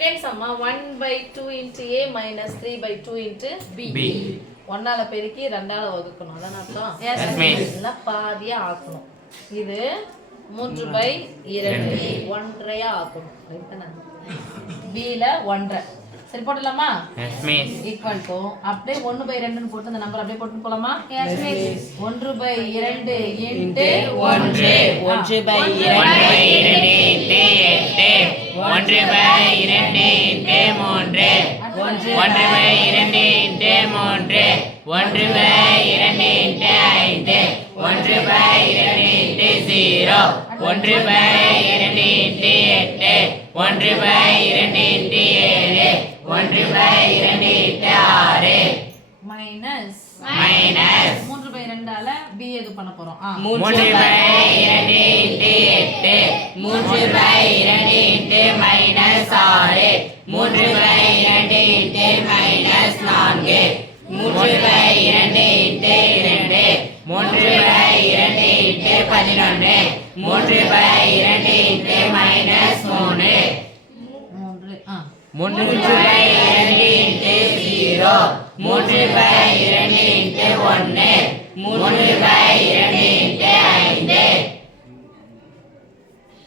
Second sum 1/2 into a minus 3/2 into b. ஒன்னால பெருக்கி ரெண்டால வகுக்கணும். அதான் அர்த்தம். எல்லாம் பாதியா ஆக்கணும். இது 3/2 ஒன்றையா ஆக்கணும். b ல 1.5 சரி போடலாமா? ஈக்குவல் டு அப்படியே 1/2 ன்னு போட்டு அந்த நம்பர் அப்படியே போட்டு போலாமா? 1/2 into 1 1/2 into 8 1/2 into 3 1/2 into 3 1/2 into 5 1/2 into 0 1/2 into 8 1/2 into 7 1/2 into 6 minus 3/2 ஆல b எது பண்ண போறோம்? 3/2 into 8 3/2 into -6 3/2 into -4 3/2 into 2 3/2 into 11 3/2 into -3 3/2 into 0 3/2 into 1 3/2 into 5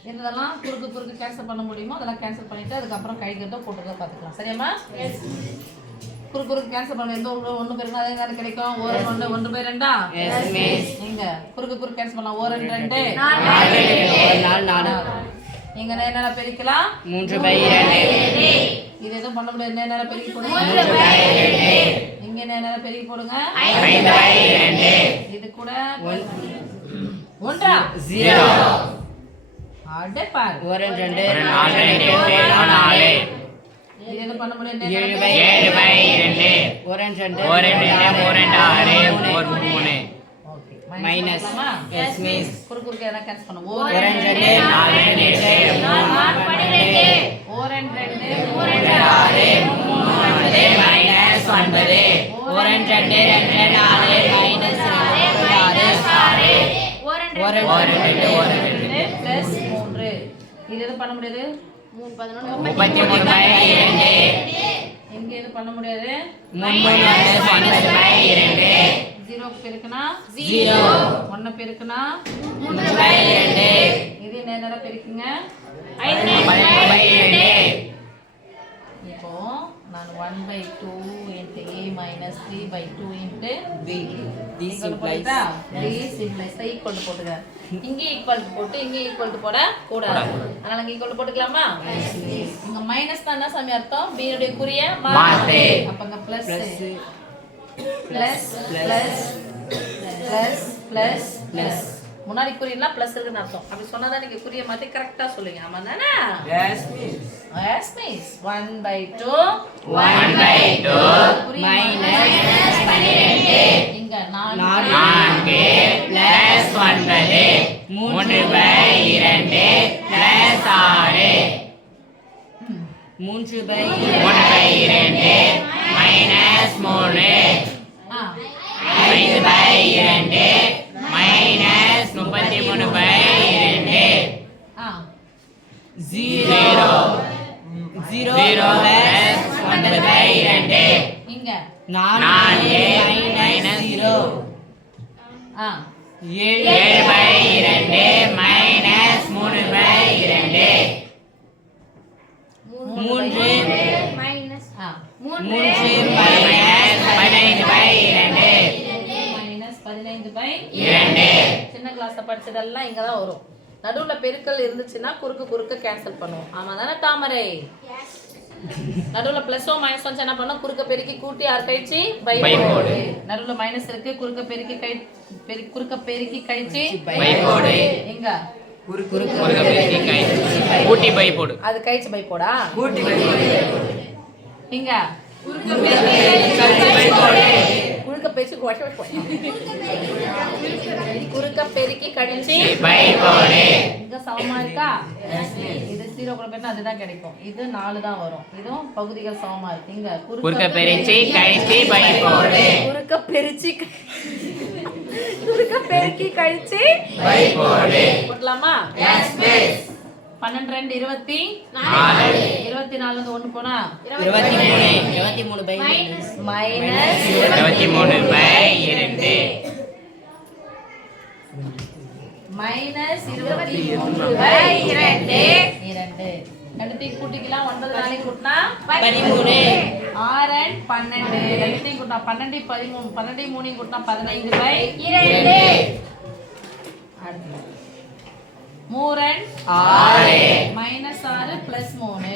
இதெல்லாம் குறுக்கு கேன்சல் பண்ண முடியுமோ அதெல்லாம் கேன்சல் பண்ணிட்டு அதுக்கு அப்புறம் கழிக்கிறத போட்டுறத பாத்துக்கலாம். சரியாமா? குறுக்கு கேன்சல் பண்ண எந்த ஒண்ணு பேருக்கு அதே தான கிடைக்கும். 1 1/2 எஸ் மிஸ் இங்க குறுக்கு கேன்சல் பண்ணலாம். 1 2 4 இங்க என்னென்ன பெருக்கலாம்? 3/2 இது எதுவும் பண்ண முடியாது. என்னென்ன பெருக்கி போடுங்க? 3/2 இங்க என்னென்ன பெருக்கி போடுங்க? 5/2 இது கூட 1 0 அடே பாரு 1 2 4 இது எதுவும் பண்ண முடியாது. 7/2 1 2 3 6 ஓகே மைனஸ் எஸ் மிஸ் குறுக்கு எதனா கேன்சல் பண்ணு. 1 2 4 8 3 12 1 2 3 6 3 மைனஸ் 9 1 2 2 4 மைனஸ் 6 1 2 பிளஸ் 3 இது எது பண்ண முடியாது? 33/2 இங்க எது பண்ண முடியாது? 9/2 0 பெருக்குனா 0 1 பெருக்குனா 3/2 இது என்னென்ன பெருக்குங்க? 11/2 இப்போ நான் 1/2 into a minus 3/2 into b this implies equal போட்டுங்க. இங்க ஈக்குவல் போட்டு இங்க ஈக்குவல் போட கூடாது. அதனால இங்க ஈக்குவல் போட்டுக்கலாமா? இங்க மைனஸ் தான் என்ன சாமி அர்த்தம்? b உடைய குறிய மாத்து. அப்பங்க plus plus plus plus plus plus முன்னாடி குறியெல்லாம் பிளஸ் இருக்குன்னு அர்த்தம். அப்படி சொன்னாதான் நீங்க குறிய மாத்தி கரெக்ட்டா சொல்லுங்க. ஆமா தானே? Yes miss yes miss 1/2 minus 12 இங்க 4 plus 9 3/2 plus 6 3/2 minus 3 5/2 minus 33/2 0 plus 1/2 இங்க 4 மைனஸ் 0 7/2 மைனஸ் 3/2 3 மைனஸ் 15/2 சின்ன கிளாஸ்ல படிச்சதெல்லாம் இங்க தான் வரும். நடுவுல பெருக்கல் இருந்துச்சுன்னா குறுக்கு கேன்சல் பண்ணுவோம். ஆமா தானே தாமரை? நடுவுல பிளஸோ மைனஸ் வந்து என்ன பண்ணோம்? குறுக்க பெருக்கி கூட்டி ஆர் கழிச்சு பை போடு. நடுவுல மைனஸ் இருக்கு. குறுக்க பெருக்கி கழிச்சு பை போடு. எங்க குறுக்க பெருக்கி கழிச்சு கூட்டி பை போடு. அது கழிச்சு பை போடா? கூட்டி பை போடு. எங்க குறுக்க பெருக்கி கழிச்சு பை போடு. இங்க சமமா இருக்கா? இது 0 கூட பெருக்கினா அதுதான் கிடைக்கும். இது 4 தான் வரும். இதுவும் பகுதிகள் சமமா இருக்கு. இங்க குறுக்க பெருக்கி கழிச்சு பை போடு. குறுக்க பெருக்கி கழிச்சு பை போடு. போடலாமா? எஸ் மிஸ் 12 2 4 24 வந்து 1 போனா 23 by minus 23 by 2 minus 23 by 2 ரெண்டுத்தையும் கூட்டிக்கலாம் 9 4 கூட்டினா 13 6 and 12 ரெண்டுத்தையும் கூட்டினா 12 13 12 3 கூட்டினா 15 பை 2 3 and 6 மைனஸ் 6 பிளஸ் 3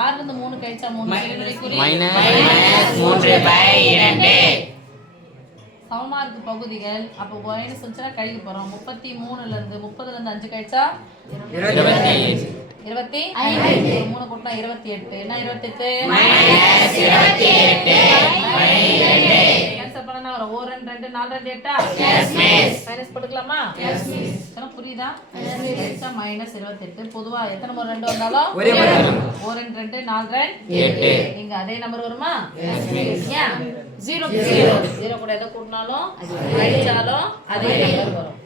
6 இருந்து 3 கழிச்சா 3 குறி மைனஸ் 3 பை 2 சமமா இருக்கு பகுதிகள் அப்போ மைனஸ் வந்துச்சுன்னா கழிக்க போறோம் 33 ல இருந்து 30 ல இருந்து 5 கழிச்சா 25 3 கூட்டினா 28 என்ன 28 மைனஸ் 28 பை 2 கேன்சல் பண்ணா வரும் 1 2 4 2 8 எஸ் மிஸ் மைனஸ் போட்டுக்கலாமா எஸ் மிஸ் சொன்னா புரியுதா எஸ் மைனஸ் 28 பொதுவா எத்தனை முறை 2 வந்தாலும் ஒரே முறை 1 2 4 2 8 இங்க அதே நம்பர் வருமா எஸ் மிஸ் ஏன் 0 0 கூட எதை கூட்டினாலும் கழிச்சாலும் அதே நம்பர் வரும்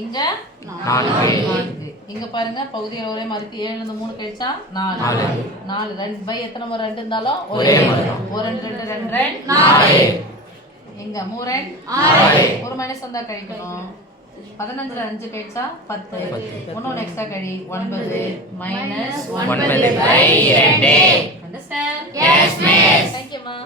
இங்க 4 இங்க பாருங்க பகுதிகள் ஒரே மாதிரி இருக்கு 7 ல இருந்து 3 கழிச்சா 4 4 2 பை எத்தனை முறை 2 இருந்தாலும் ஒரே முறை 1 2 2 4 இங்க 3 6 ஒரு மைனஸ் வந்தா கழிக்கணும் 15 ல 5 கழிச்சா 10 இன்னொரு எக்ஸ்ட்ரா கழி 9 minus 9 9 by 2 understand yes miss thank you மா